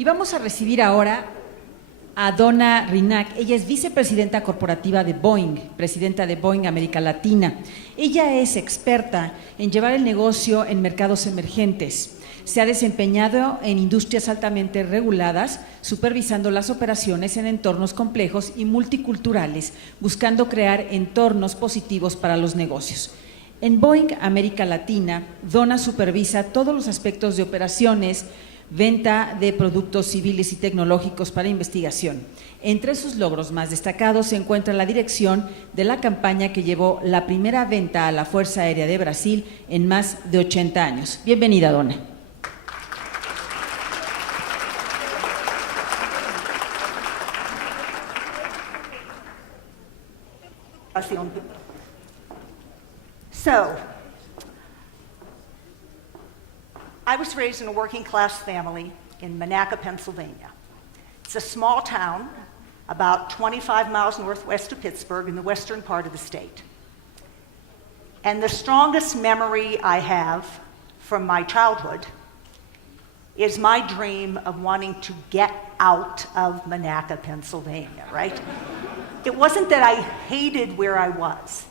Y vamos a recibir ahora a Donna Hrinak. Ella es vicepresidenta corporativa de Boeing, presidenta de Boeing América Latina. Ella es experta en llevar el negocio en mercados emergentes. Se ha desempeñado en industrias altamente reguladas, supervisando las operaciones en entornos complejos y multiculturales, buscando crear entornos positivos para los negocios. En Boeing América Latina, Donna supervisa todos los aspectos de operaciones, venta de productos civiles y tecnológicos para investigación. Entre sus logros más destacados se encuentra la dirección de la campaña que llevó la primera venta a la Fuerza Aérea de Brasil en más de 80 años. Bienvenida, Donna. So, I was raised in a working-class family in Monaca, Pennsylvania. It's a small town about 25 miles northwest of Pittsburgh in the western part of the state. And the strongest memory I have from my childhood is my dream of wanting to get out of Monaca, Pennsylvania, right? It wasn't that I hated where I was.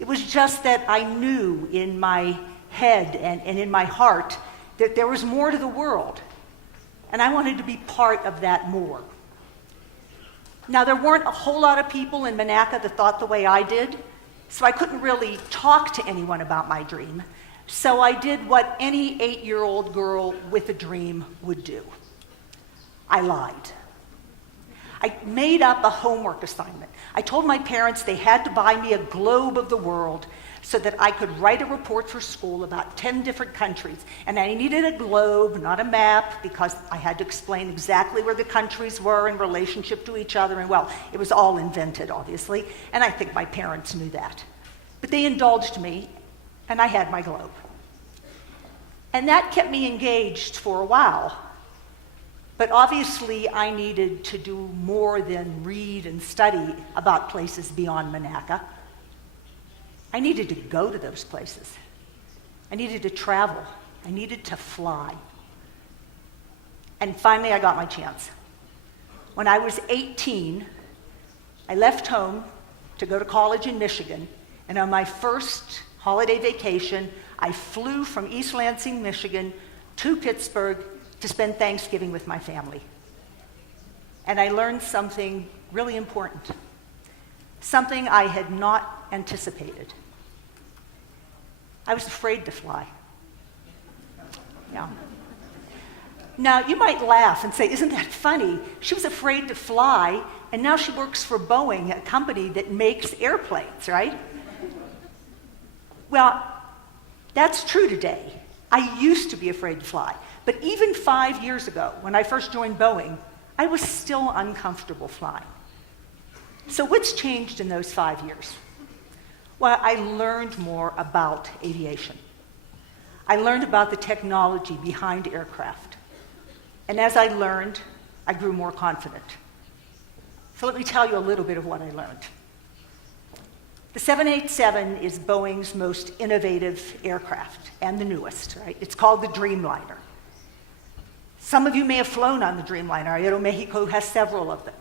It was just that I knew in my head and in my heart that there was more to the world, and I wanted to be part of that more. Now, there weren't a whole lot of people in Monaca that thought the way I did, so I couldn't really talk to anyone about my dream. So I did what any 8-year-old girl with a dream would do. I lied. I made up a homework assignment. I told my parents they had to buy me a globe of the world so that I could write a report for school about 10 different countries. And I needed a globe, not a map, because I had to explain exactly where the countries were in relationship to each other. And well, it was all invented, obviously, and I think my parents knew that. But they indulged me, and I had my globe. And that kept me engaged for a while. But obviously, I needed to do more than read and study about places beyond Monaca. I needed to go to those places. I needed to travel. I needed to fly. And finally, I got my chance. When I was 18, I left home to go to college in Michigan, and on my first holiday vacation, I flew from East Lansing, Michigan, to Pittsburgh to spend Thanksgiving with my family. And I learned something really important, something I had not anticipated. I was afraid to fly. Yeah. Now, you might laugh and say, isn't that funny? She was afraid to fly, and now she works for Boeing, a company that makes airplanes, right? Well, that's true today. I used to be afraid to fly. But even 5 years ago, when I first joined Boeing, I was still uncomfortable flying. So what's changed in those 5 years? Well, I learned more about aviation. I learned about the technology behind aircraft. And as I learned, I grew more confident. So let me tell you a little bit of what I learned. The 787 is Boeing's most innovative aircraft, and the newest, right? It's called the Dreamliner. Some of you may have flown on the Dreamliner. Aeromexico has several of them.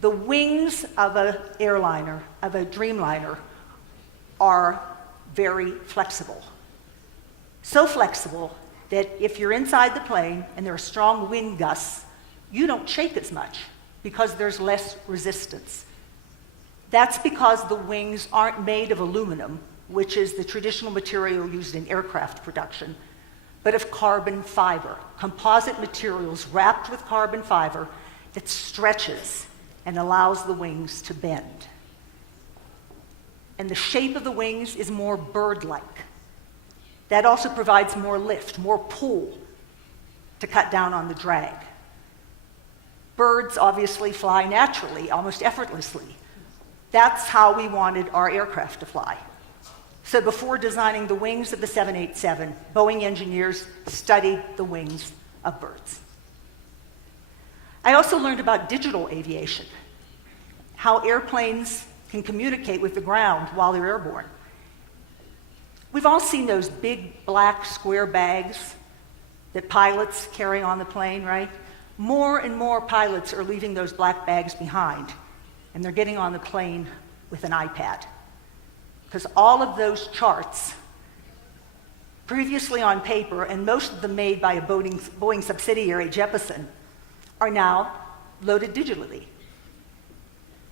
The wings of an airliner, of a Dreamliner, are very flexible. So flexible that if you're inside the plane and there are strong wind gusts, you don't shake as much because there's less resistance. That's because the wings aren't made of aluminum, which is the traditional material used in aircraft production, but of carbon fiber, composite materials wrapped with carbon fiber that stretches and allows the wings to bend. And the shape of the wings is more bird-like. That also provides more lift, more pull to cut down on the drag. Birds obviously fly naturally, almost effortlessly. That's how we wanted our aircraft to fly. So before designing the wings of the 787, Boeing engineers studied the wings of birds. I also learned about digital aviation, how airplanes can communicate with the ground while they're airborne. We've all seen those big black square bags that pilots carry on the plane, right? More and more pilots are leaving those black bags behind, and they're getting on the plane with an iPad. Because all of those charts, previously on paper, and most of them made by a Boeing subsidiary, Jeppesen, are now loaded digitally.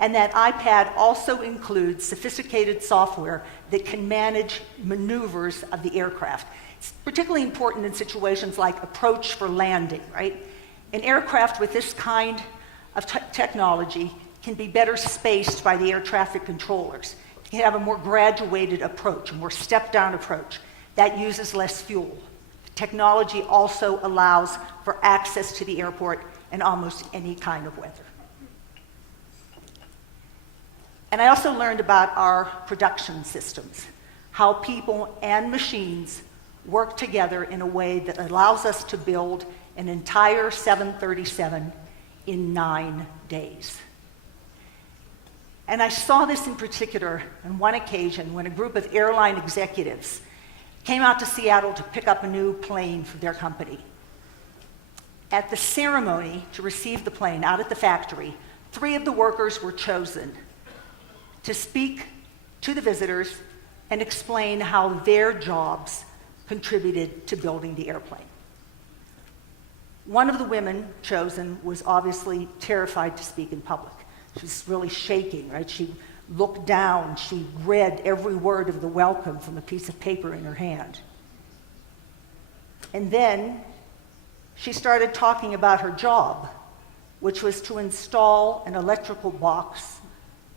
And that iPad also includes sophisticated software that can manage maneuvers of the aircraft. It's particularly important in situations like approach for landing, right? An aircraft with this kind of technology can be better spaced by the air traffic controllers. It can have a more graduated approach, a more stepped-down approach. That uses less fuel. Technology also allows for access to the airport in almost any kind of weather. And I also learned about our production systems, how people and machines work together in a way that allows us to build an entire 737 in 9 days. And I saw this in particular on one occasion when a group of airline executives came out to Seattle to pick up a new plane for their company. At the ceremony to receive the plane out at the factory, 3 of the workers were chosen to speak to the visitors and explain how their jobs contributed to building the airplane. One of the women chosen was obviously terrified to speak in public. She was really shaking, right? She looked down, she read every word of the welcome from a piece of paper in her hand. And then she started talking about her job, which was to install an electrical box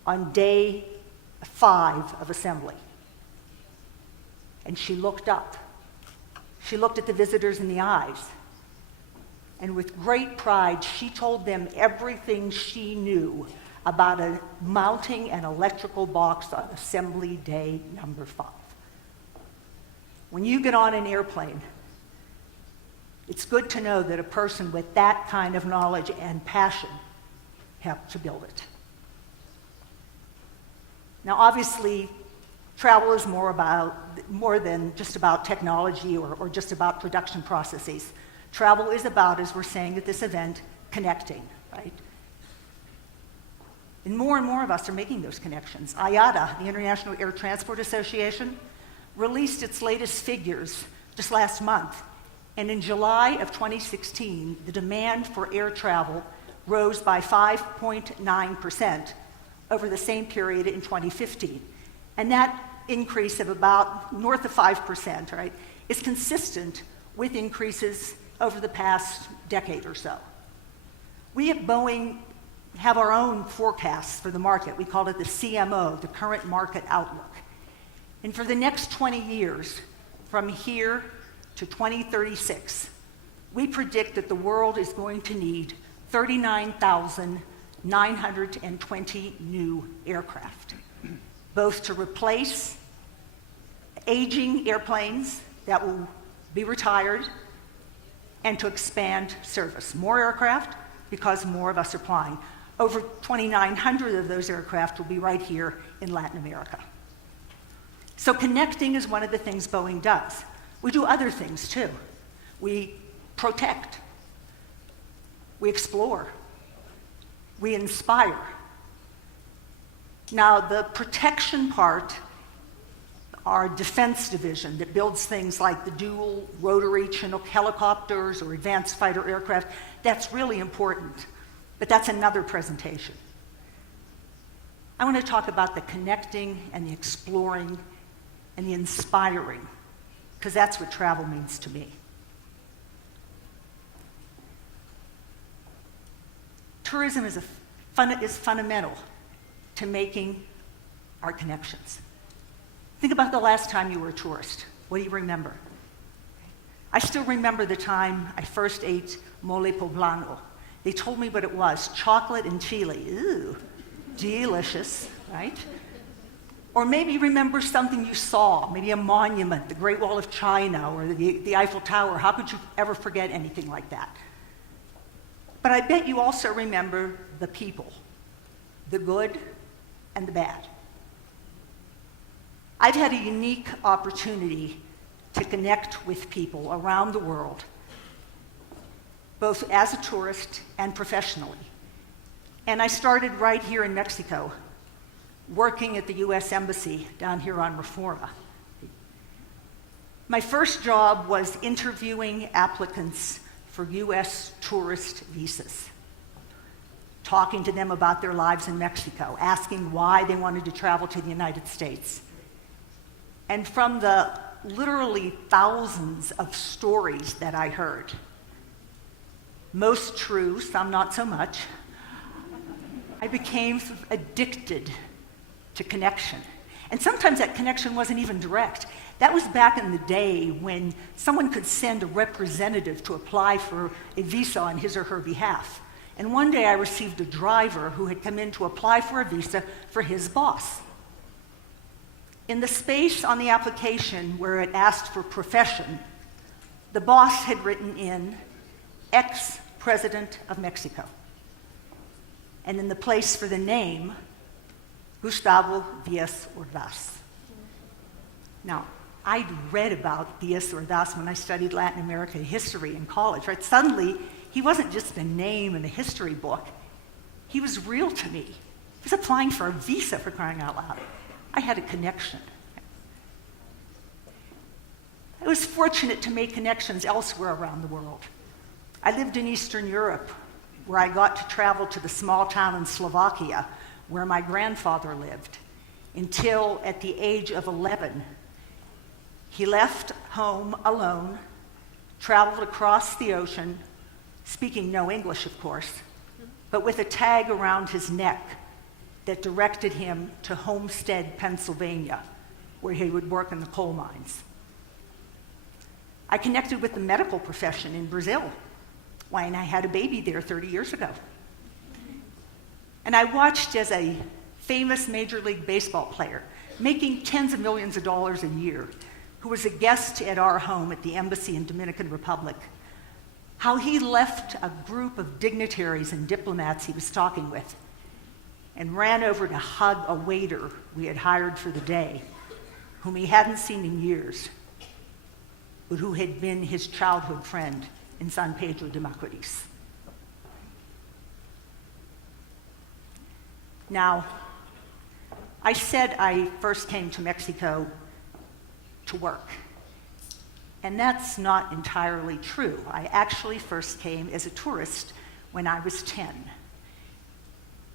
on day 5 of assembly. And she looked up. She looked at the visitors in the eyes. And with great pride, she told them everything she knew about mounting an electrical box on assembly day number 5. When you get on an airplane, it's good to know that a person with that kind of knowledge and passion helped to build it. Now, obviously, travel is more than just about technology or just about production processes. Travel is about, as we're saying at this event, connecting, right? And more of us are making those connections. IATA, the International Air Transport Association, released its latest figures just last month. And in July of 2016, the demand for air travel rose by 5.9% over the same period in 2015. And that increase of about north of 5%, right, is consistent with increases over the past decade or so. We at Boeing have our own forecasts for the market. We call it the CMO, the Current Market Outlook. And for the next 20 years, from here to 2036, we predict that the world is going to need 39,920 new aircraft, both to replace aging airplanes that will be retired and to expand service. More aircraft because more of us are flying. Over 2,900 of those aircraft will be right here in Latin America. So connecting is one of the things Boeing does. We do other things too. We protect, we explore, we inspire. Now, the protection part, our defense division that builds things like the dual rotary Chinook helicopters or advanced fighter aircraft, that's really important, but that's another presentation. I want to talk about the connecting and the exploring and the inspiring, because that's what travel means to me. Tourism is fundamental to making our connections. Think about the last time you were a tourist. What do you remember? I still remember the time I first ate mole poblano. They told me what it was, chocolate and chili. Ooh, delicious, right? Or maybe you remember something you saw, maybe a monument, the Great Wall of China or the Eiffel Tower. How could you ever forget anything like that? But I bet you also remember the people, the good and the bad. I've had a unique opportunity to connect with people around the world both as a tourist and professionally. And I started right here in Mexico, working at the US Embassy down here on Reforma. My first job was interviewing applicants for US tourist visas, talking to them about their lives in Mexico, asking why they wanted to travel to the United States. And from the literally thousands of stories that I heard, most true, some not so much, I became addicted to connection. And sometimes that connection wasn't even direct. That was back in the day when someone could send a representative to apply for a visa on his or her behalf. And one day I received a driver who had come in to apply for a visa for his boss. In the space on the application where it asked for profession, the boss had written in ex-president of Mexico. And in the place for the name, Gustavo Díaz Ordaz. Now, I'd read about Díaz Ordaz when I studied Latin American history in college, right? Suddenly, he wasn't just a name in a history book. He was real to me. He was applying for a visa, for crying out loud. I had a connection. I was fortunate to make connections elsewhere around the world. I lived in Eastern Europe, where I got to travel to the small town in Slovakia, where my grandfather lived, until at the age of 11, he left home alone, traveled across the ocean, speaking no English, of course, but with a tag around his neck that directed him to Homestead, Pennsylvania, where he would work in the coal mines. I connected with the medical profession in Brazil when I had a baby there 30 years ago. And I watched as a famous Major League Baseball player, making tens of millions of dollars a year, who was a guest at our home at the embassy in Dominican Republic, how he left a group of dignitaries and diplomats he was talking with and ran over to hug a waiter we had hired for the day, whom he hadn't seen in years, but who had been his childhood friend in San Pedro de Macorís. Now, I said I first came to Mexico to work. And that's not entirely true. I actually first came as a tourist when I was 10.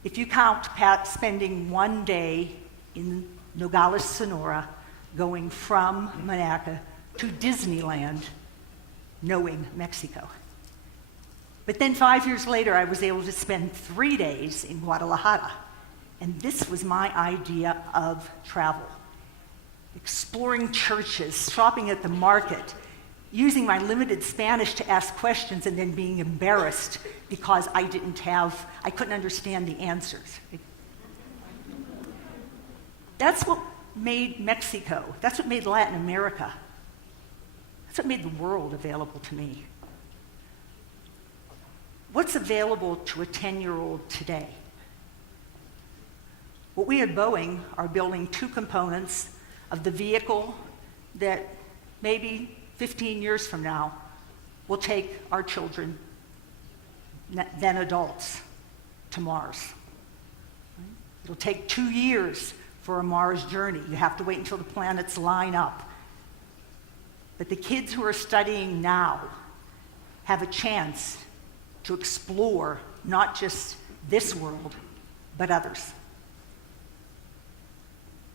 If you count spending one day in Nogales, Sonora, going from Monaco to Disneyland, knowing Mexico. But then 5 years later, I was able to spend 3 days in Guadalajara. And this was my idea of travel. Exploring churches, shopping at the market, using my limited Spanish to ask questions and then being embarrassed because I couldn't understand the answers. That's what made Mexico, that's what made Latin America, that's what made the world available to me. What's available to a 10-year-old today? Well, we at Boeing are building 2 components of the vehicle that maybe 15 years from now will take our children, then adults, to Mars. It'll take 2 years for a Mars journey. You have to wait until the planets line up. But the kids who are studying now have a chance to explore not just this world, but others.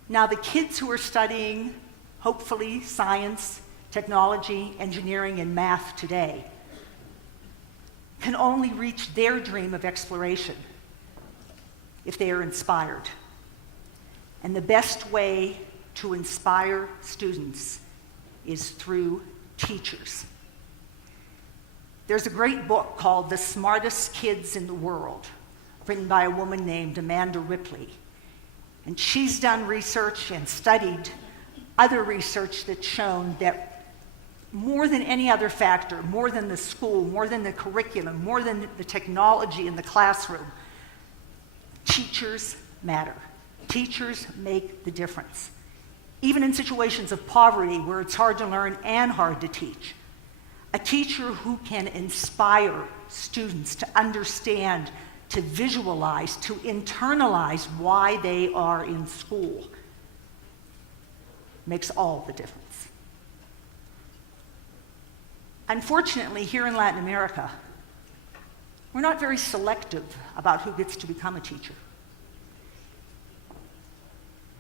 Now, the kids who are studying, hopefully, science, technology, engineering, and math today can only reach their dream of exploration if they are inspired. And the best way to inspire students is through teachers. There's a great book called The Smartest Kids in the World, written by a woman named Amanda Ripley. And she's done research and studied other research that's shown that more than any other factor, more than the school, more than the curriculum, more than the technology in the classroom, teachers matter. Teachers make the difference. Even in situations of poverty where it's hard to learn and hard to teach. A teacher who can inspire students to understand, to visualize, to internalize why they are in school makes all the difference. Unfortunately, here in Latin America, we're not very selective about who gets to become a teacher.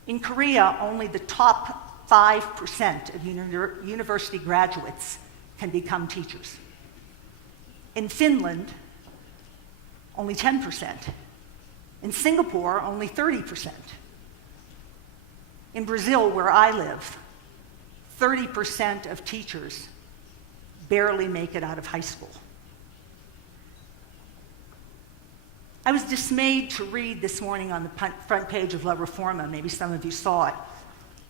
In Korea, only the top 5% of university graduates can become teachers. In Finland, only 10%. In Singapore, only 30%. In Brazil, where I live, 30% of teachers barely make it out of high school. I was dismayed to read this morning on the front page of La Reforma, maybe some of you saw it,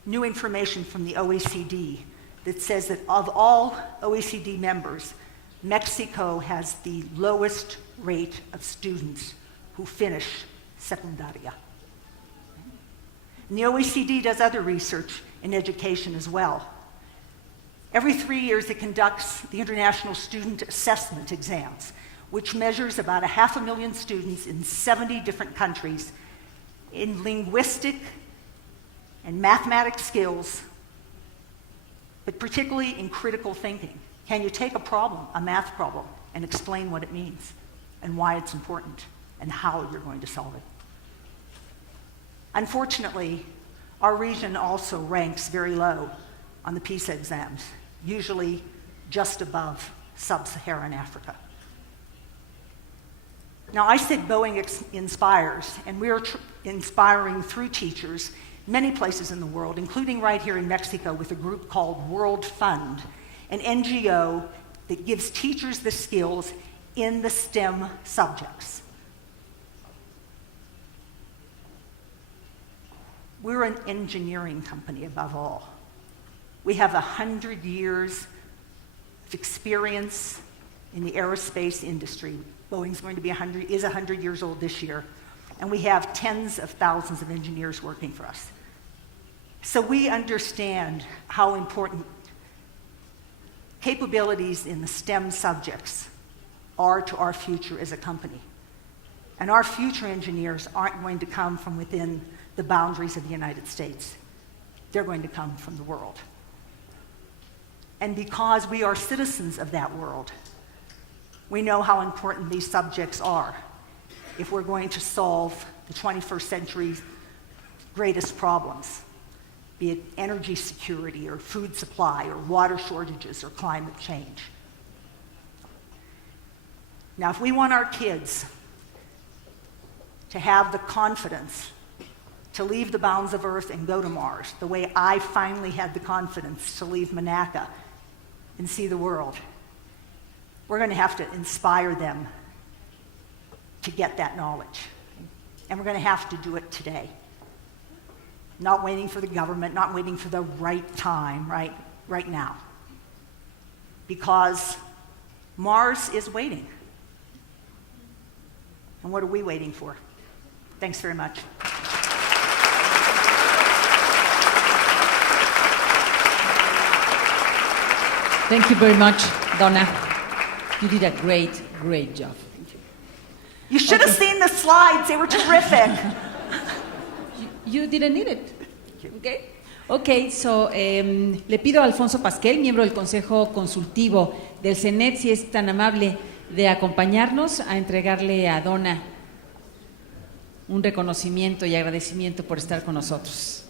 new information from the OECD that says that of all OECD members, Mexico has the lowest rate of students who finish secundaria. And the OECD does other research in education as well. Every 3 years, it conducts the International Student Assessment Exams, which measures about 500,000 students in 70 different countries in linguistic and mathematics skills, but particularly in critical thinking. Can you take a problem, a math problem, and explain what it means and why it's important and how you're going to solve it? Unfortunately, our region also ranks very low on the PISA exams, usually just above sub-Saharan Africa. Now, I said Boeing inspires, and we're inspiring through teachers many places in the world, including right here in Mexico with a group called World Fund, an NGO that gives teachers the skills in the STEM subjects. We're an engineering company above all. We have 100 years of experience in the aerospace industry. Boeing's going to be 100 years old this year, and we have tens of thousands of engineers working for us. So we understand how important capabilities in the STEM subjects are to our future as a company. And our future engineers aren't going to come from within the boundaries of the United States. They're going to come from the world. And because we are citizens of that world, we know how important these subjects are if we're going to solve the 21st century's greatest problems, be it energy security or food supply or water shortages or climate change. Now, if we want our kids to have the confidence to leave the bounds of Earth and go to Mars, the way I finally had the confidence to leave Monaca and see the world, we're going to have to inspire them to get that knowledge. And we're going to have to do it today. Not waiting for the government, not waiting for the right time, right now. Because Mars is waiting. And what are we waiting for? Thanks very much. Thank you very much, Donna. You did a great, great job. You should have seen the slides. They were terrific. You didn't need it. Okay. Okay, so le pido a Alfonso Pasquel, miembro del Consejo Consultivo del CNET, si es tan amable de acompañarnos a entregarle a Donna un reconocimiento y agradecimiento por estar con nosotros.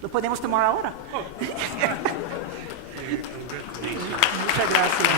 Lo podemos tomar ahora. Muchas gracias.